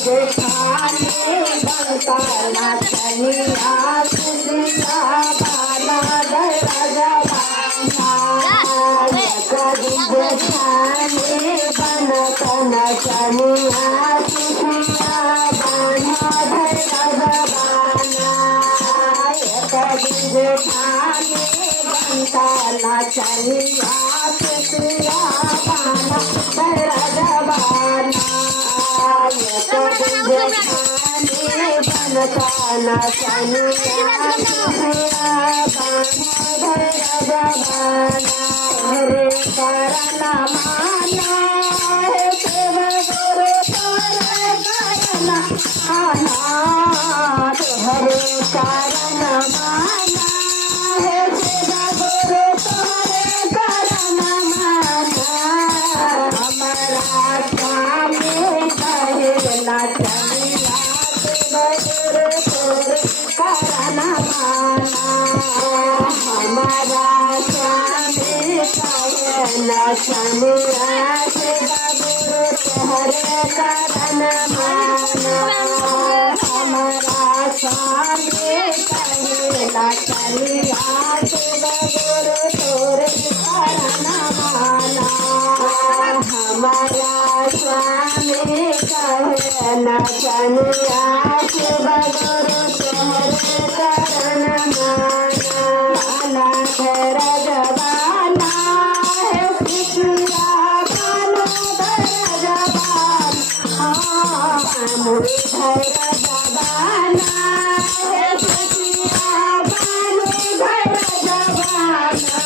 जेठानी बनताना चलिया सुनिया बाला दरवाजा बाना कभी जेठानी बनताना चलिया सुनिया बाना दरवाजा बाना कभी जेठानी बनताना चलिया सुनिया बाना दरवाजा बाना बनताना चलिया हरे करना माना शिव गुरु तोरे करना माना हरे करना माना शिव गुरु तोरे करना माना हमारा स्वामी कहना चलिया शिव गुरु तोरे करना माना हमारा स्वामी कहना चलिया शिव गुरु तोरे करना माना हमारा स्वामी कहना चलिया शिव गुरु तोरे करना माना हमारा स्वामी कहना चलिया शिव गुरु तोरे करना माना अनाथ रजवाना है सिखिया बानो दरजवान मुरधर रजवाना है सिखिया बानो दरजवाना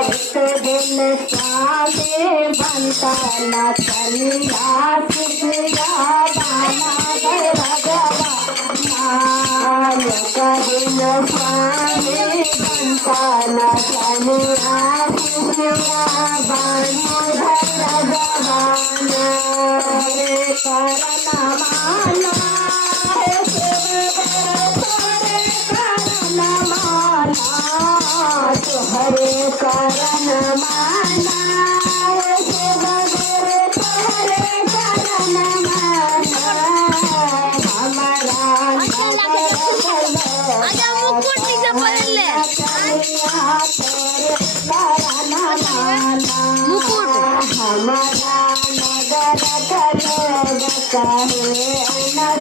एक दिन स्वामी बनताना चलिया सिखिया बाना दरजवाना एक दिन स्वामी बनताना चलिया सिखिया बानो दरजवाना हरे करना